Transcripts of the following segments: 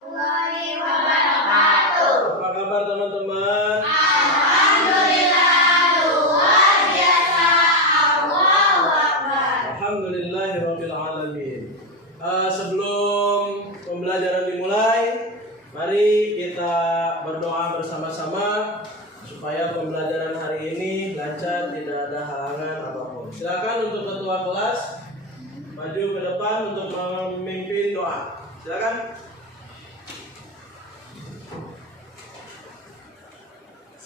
Apa kabar teman-teman? Alhamdulillah, luar biasa. Allahu Akbar. Alhamdulillahirabbil alamin. Sebelum pembelajaran dimulai, mari kita berdoa bersama-sama supaya pembelajaran hari ini lancar, tidak ada halangan apapun. Silakan untuk ketua kelas maju ke depan untuk memimpin doa. Silakan.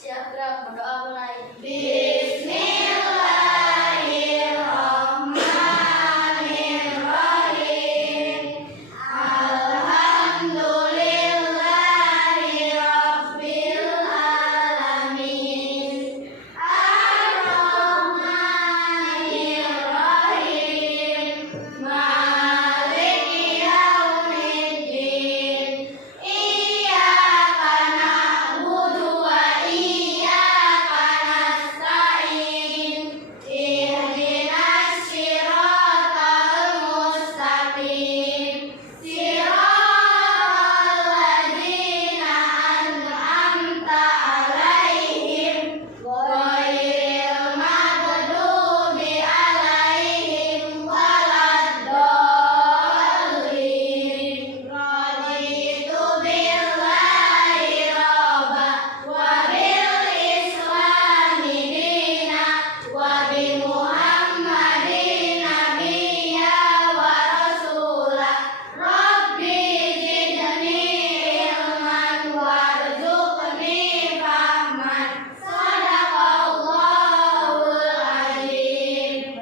Siap, gerak, berdoa mulai. Bismillahirrahmanirrahim. Alhamdulillahirabbil alamin. Ar-Rahmanirrahim. Maliki yaumiddin. Iyyaka na'budu wa iyyaka nasta'in. Ihdinas siratal mustaqim. Siratal ladzina an'amta 'alaihim ghairil maghdubi 'alaihim waladdallin. Raditu billahi rabba wa bil islami dina wa bi Muhammadin nabiyya wa rasula. Rabbi zidni ilman warzuqni fahman. Sadaqallahul azim.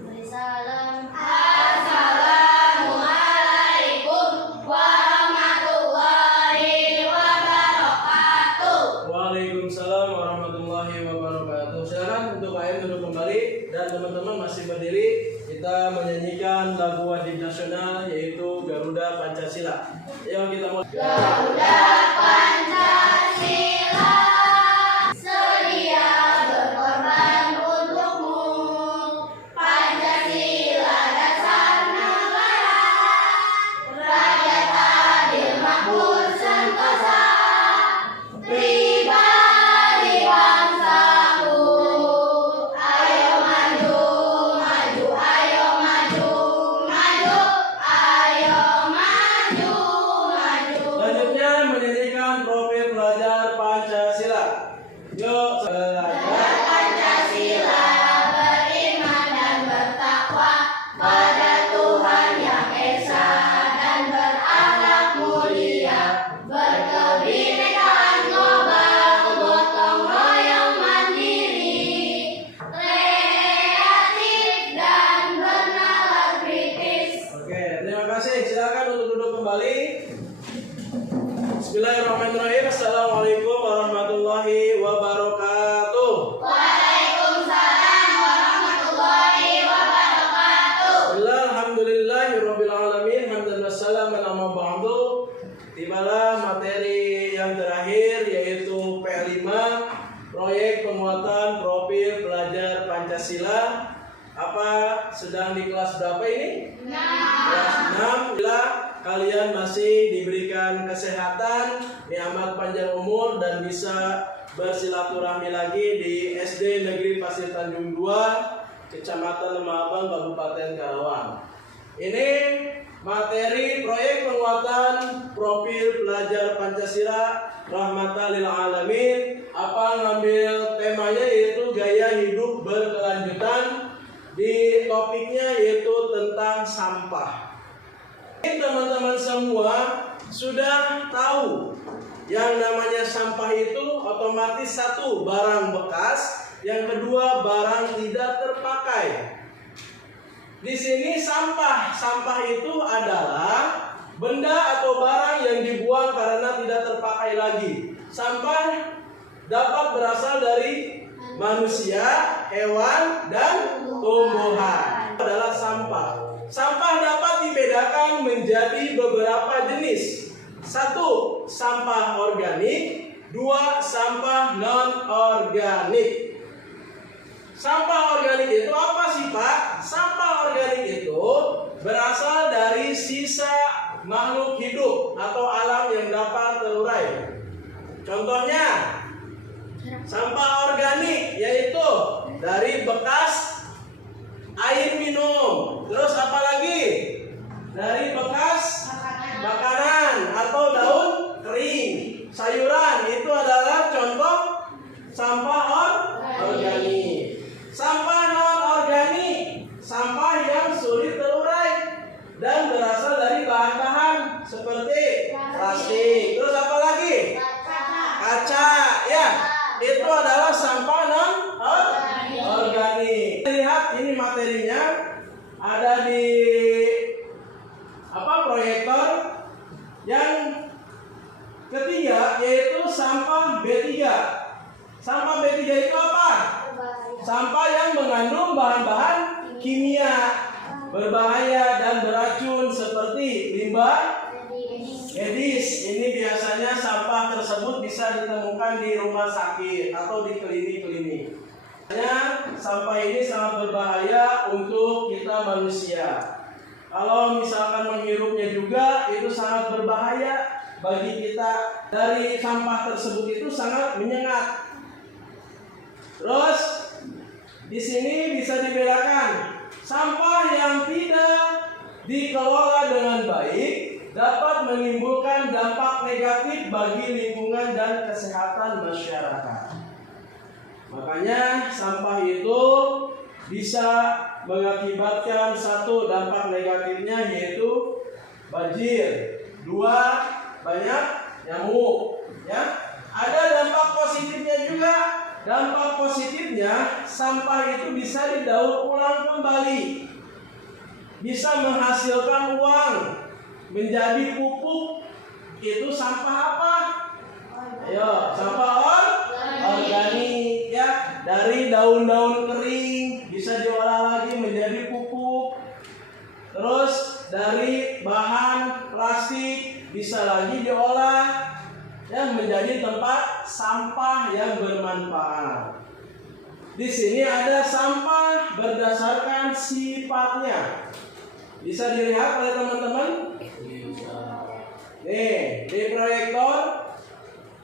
Beri salam. Assalamualaikum warahmatullahi wabarakatuh. Waalaikumsalam warahmatullahi wabarakatuh. Silakan untuk KM duduk kembali dan teman-teman masih berdiri. Kita menyanyikan lagu wajib nasional yaitu Garuda Pancasila. Ayo kita mulai. Garuda Pancasila, sedia berkorban untukmu. Pancasila dasar negara, rakyat adil makmur sentosa, pribadi bangsaku. Ayo maju, maju, ayo maju, maju, ayo maju, maju. Selanjutnya menyanyikan profil pelajar Pancasila. Yuk belajar. Pancasila beriman dan bertakwa pada Tuhan yang esa dan berakhlak mulia, berkebinekaan global, gotong royong mandiri, kreatif dan bernalar kritis. Oke, terima kasih. Silakan untuk duduk kembali. Bismillahirrahmanirrahim. Assalamualaikum warahmatullahi wabarakatuh. Waalaikumsalam warahmatullahi wabarakatuh. Bismillah, alhamdulillahirabbil alamin. Hamdan wassalamu ala ba'du. Tibalah materi yang terakhir yaitu P5, proyek penguatan profil pelajar Pancasila. Apa sedang di kelas berapa ini? Kelas 6. Bila kalian masih diberikan kesehatan, nikmat panjang umur dan bisa bersilaturahmi lagi di SD Negeri Pasir Tanjung 2, Kecamatan Lemah Abang, Kabupaten Karawang. Ini materi proyek penguatan profil pelajar Pancasila rahmatan lil alamin. Apa ngambil temanya yaitu gaya hidup berkelanjutan. Di topiknya yaitu tentang sampah. Ini teman-teman semua sudah tahu yang namanya sampah itu otomatis satu barang bekas, yang kedua barang tidak terpakai. Di sini sampah itu adalah benda atau barang yang dibuang karena tidak terpakai lagi. Sampah dapat berasal dari manusia, hewan, dan tumbuhan. Adalah sampah. Sampah dapat dibedakan menjadi beberapa jenis. 1. Sampah organik. 2. Sampah non-organik. Sampah organik itu apa sih Pak? Sampah organik itu berasal dari sisa makhluk hidup atau alam yang dapat terurai. Contohnya sampah organik, yaitu dari bekas air minum. Terus apa lagi? Dari bekas makanan atau daun kering, sayuran, itu adalah contoh sampah organik. Sampah non organik, sampah yang sulit terurai dan berasal dari bahan-bahan seperti plastik. Terus apa lagi? Kaca, ya. Itu adalah sampah non organik. Lihat ini materinya ada di proyektor. Yang ketiga yaitu sampah B3. Sampah B3 itu apa? Sampah yang mengandung bahan-bahan kimia berbahaya dan beracun seperti limbah medis. Ini biasanya sampah tersebut bisa ditemukan di rumah sakit atau di klinik-klinik. Sampah ini sangat berbahaya untuk kita manusia. Kalau misalkan menghirupnya juga itu sangat berbahaya bagi kita. Dari sampah tersebut itu sangat menyengat. Terus di sini bisa dibedakan sampah yang tidak dikelola dengan baik dapat menimbulkan dampak negatif bagi lingkungan dan kesehatan masyarakat. Makanya sampah itu bisa mengakibatkan satu dampak negatifnya yaitu banjir, dua banyak nyamuk, ya. Ada dampak positifnya juga. Dampak positifnya sampah itu bisa didaur ulang kembali, bisa menghasilkan uang, menjadi pupuk. Itu sampah apa? Ayo, sampah organik, ya. Dari daun-daun kering bisa diolah lagi menjadi pupuk. Terus dari bahan plastik bisa lagi diolah, ya, menjadi tempat sampah yang bermanfaat. Di sini ada sampah berdasarkan sifatnya. Bisa dilihat oleh teman-teman? Nih, di proyektor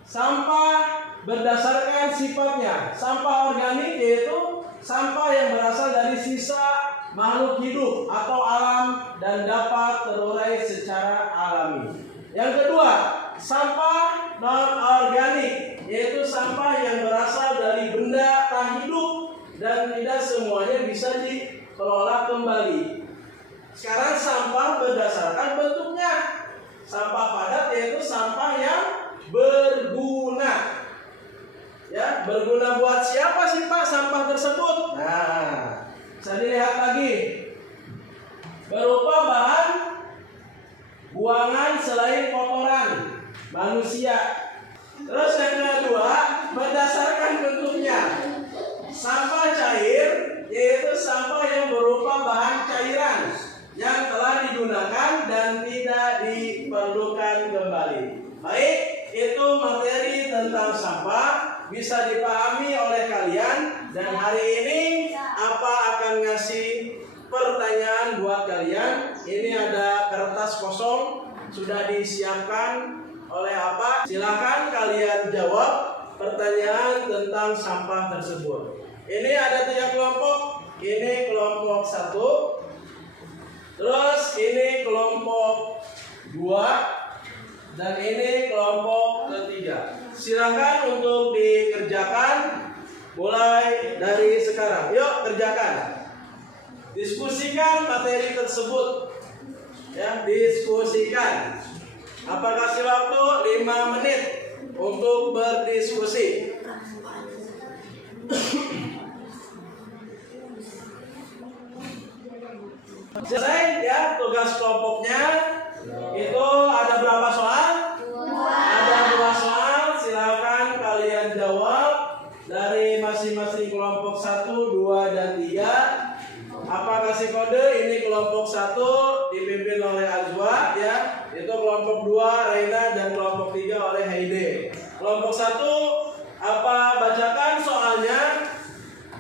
sampah berdasarkan sifatnya. Sampah organik yaitu sampah yang berasal dari sisa makhluk hidup atau alam dan dapat terurai secara alami. Yang kedua, sampah non-organik yaitu sampah yang berasal dari benda tak hidup dan tidak semuanya bisa dikelola kembali. Sekarang sampah berdasarkan bentuknya. Sampah padat yaitu sampah yang berguna. Ya, berguna buat siapa sih Pak sampah tersebut? Nah, bisa dilihat lagi. Berupa bahan buangan selain kotoran manusia. Terus yang kedua, berdasarkan bentuknya. Sampah cair yaitu sampah yang berupa bahan cairan yang telah digunakan dan tidak diperlukan kembali. Baik, itu materi tentang sampah bisa dipahami oleh kalian. Dan hari ini apa akan ngasih pertanyaan buat kalian. Ini ada kertas kosong sudah disiapkan oleh apa? Silakan kalian jawab pertanyaan tentang sampah tersebut. Ini ada 3 kelompok. Ini kelompok 1. Terus ini kelompok 2. Dan ini kelompok ketiga. Silakan untuk dikerjakan mulai dari sekarang. Yuk kerjakan. Diskusikan materi tersebut. Ya, diskusikan. Apa kasih waktu 5 menit untuk berdiskusi. Selesai ya tugas kelompoknya. Itu ada berapa soal? Ada 2 soal. Silakan kalian jawab dari masing-masing kelompok 1, 2, dan 3. Apa kasih kode? Ini kelompok 1 dipimpin oleh Azwa, ya. Itu kelompok 2 Raina dan kelompok 3 oleh Haide. Kelompok 1 apa bacakan soalnya?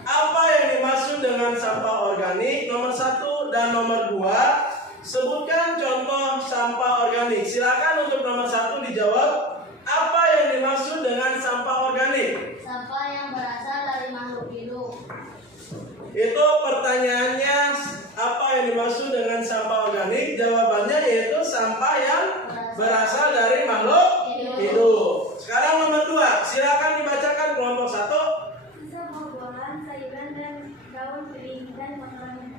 Apa yang dimaksud dengan sampah organik? Nomor 1 dan nomor 2 sebutkan contoh sampah organik. Silakan untuk nomor 1 dijawab. Apa yang dimaksud dengan sampah organik? Sampah yang berasal dari makhluk hidup. Itu pertanyaannya, apa yang dimaksud dengan sampah organik? Jawabannya yaitu sampah yang berasal dari makhluk hidup. Sekarang nomor 2, silakan dibacakan kelompok 1. Sisa buah-buahan, sayuran, dan daun kering dan makanan.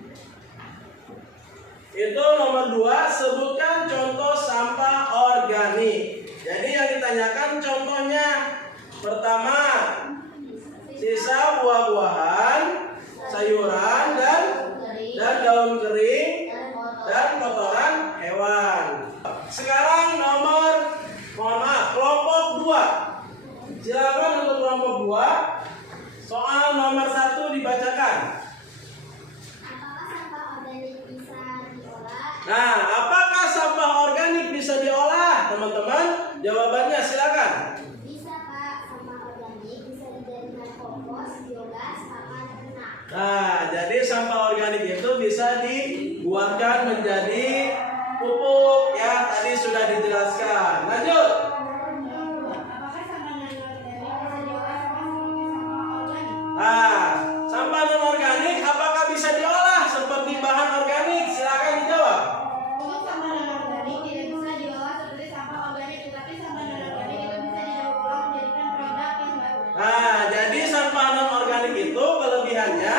Itu nomor 2, sebutkan contoh sampah organik. Jadi yang ditanyakan contohnya, pertama, sisa buah-buahan, sayuran, dan daun kering dan kotoran hewan. Sekarang kelompok 2. Silakan untuk kelompok 2. Soal nomor 1 dibacakan. Apakah sampah organik bisa diolah? Nah, apakah sampah organik bisa diolah, teman-teman? Jawabannya silakan. Bisa, Pak. Sampah organik bisa dijadikan kompos, biogas, pakan ternak. Nah, jadi sampah organik itu bisa dibuatkan menjadi pupuk, ya, tadi sudah dijelaskan. Lanjut. Apakah sampah non-organik bisa diolah sama organik? Nah, sampah non-organik apakah bisa diolah seperti bahan organik? Silakan dijawab. Untuk sampah non-organik tidak bisa diolah seperti sampah organik, tetapi sampah non-organik itu bisa didaur ulang menjadikan produk yang baru. Nah, jadi sampah non-organik itu kelebihannya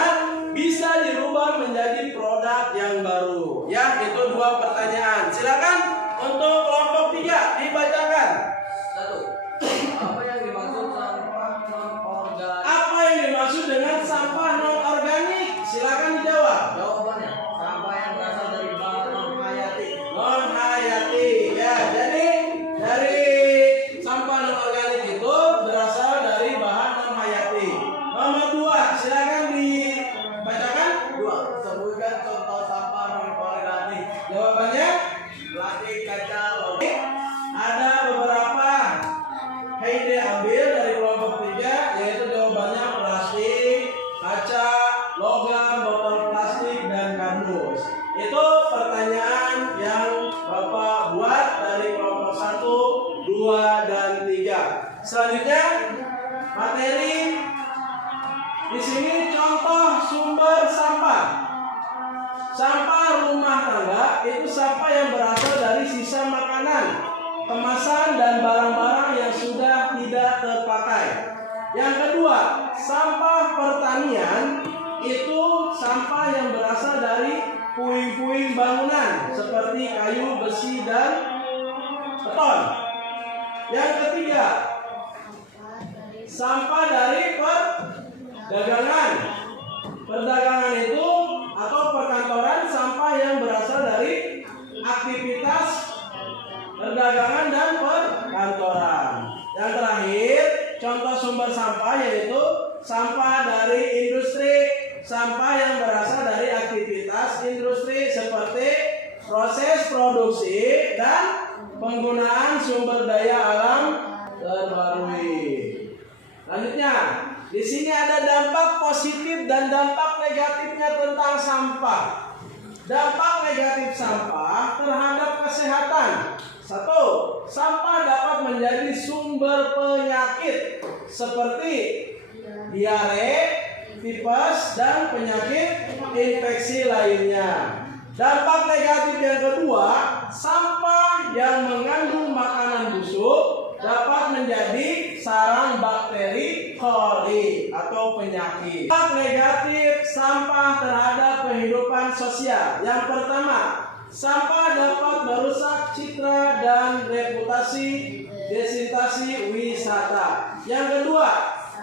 bisa dirubah menjadi produk yang baru. Ya, itu 2 pertanyaan. Silakan untuk kelompok 3 dibacakan. 1. Apa yang dimaksud sampah non-organik? Apa yang dimaksud dengan sampah non-organik? Silakan dijawab. Jawabannya, sampah yang berasal dari bahan non-hayati. Non-hayati. Ya, jadi dari sampah non-organik itu berasal dari bahan non-hayati. Nomor 2, silakan dibacakan. 2. Sebutkan contoh sampah non-organik. Jawabannya Plastik, kaca, logam. ada beberapa. Heide ambil dari kelompok 3, yaitu jawabannya plastik, kaca, logam, botol plastik, dan kardus. Itu pertanyaan yang Bapak buat dari kelompok 1, 2, dan 3. Selanjutnya materi di sini contoh sumber sampah. Sampah rumah tangga itu sampah yang berasal dari sisa makanan, kemasan, dan barang-barang yang sudah tidak terpakai. Yang kedua, sampah pertanian itu sampah yang berasal dari puing-puing bangunan seperti kayu, besi, dan beton. Yang ketiga, sampah dari perdagangan. Perdagangan itu atau perkantoran sampah yang berasal dari aktivitas perdagangan dan perkantoran. Yang terakhir, contoh sumber sampah yaitu sampah dari industri, sampah yang berasal dari aktivitas industri seperti proses produksi dan penggunaan sumber daya alam terbarukan. Selanjutnya, di sini ada dampak positif dan dampak negatifnya tentang sampah. Dampak negatif sampah terhadap kesehatan. 1. Sampah dapat menjadi sumber penyakit seperti diare, tipes, dan penyakit infeksi lainnya. Dampak negatif yang kedua, sampah yang mengandung makanan busuk dapat menjadi sarang bakteri coli atau penyakit. Dampak negatif sampah terhadap kehidupan sosial. Yang pertama, sampah dapat merusak citra dan reputasi destinasi wisata. Yang kedua,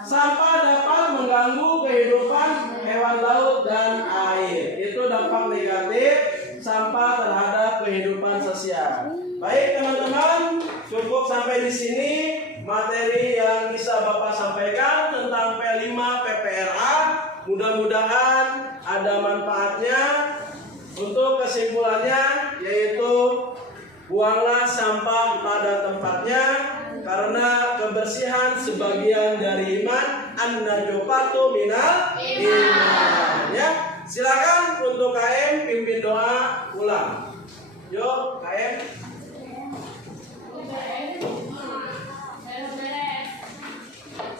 sampah dapat mengganggu kehidupan hewan laut dan air. Itu dampak negatif sampah terhadap kehidupan sosial. Baik teman-teman, cukup sampai di sini materi yang bisa Bapak sampaikan tentang P5 PPRA. Mudah-mudahan ada manfaatnya. Untuk kesimpulannya yaitu buanglah sampah pada tempatnya karena kebersihan sebagian dari iman. An-najofatu minal iman. Ya, silakan untuk KM pimpin doa ulang. Yuk, KM.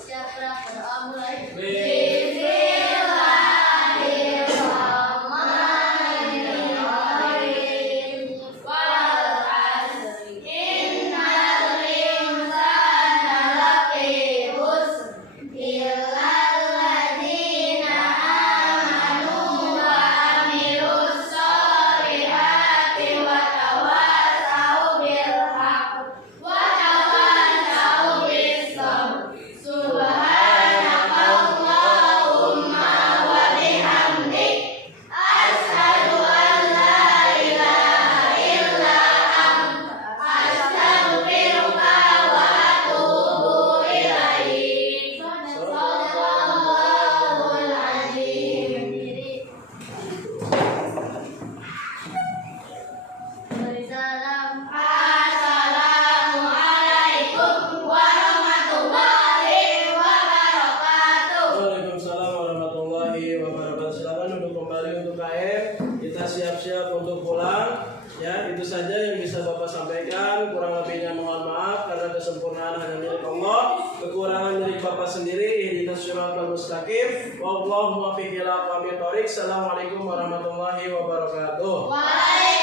Siapa berdoa mulai? Waalaikumsalam warahmatullahi wabarakatuh. Silakan duduk kembali untuk KM. Kita siap-siap untuk pulang. Ya, itu saja yang bisa Bapak sampaikan. Kurang lebihnya mohon maaf karena kesempurnaan hanya milik Allah. Kekurangan milik Bapak sendiri. Ihdinas siratal mustaqim. Wallahu muwaffiq ila aqwamit thoriq. Assalamualaikum warahmatullahi wabarakatuh. Waalaikumsalam.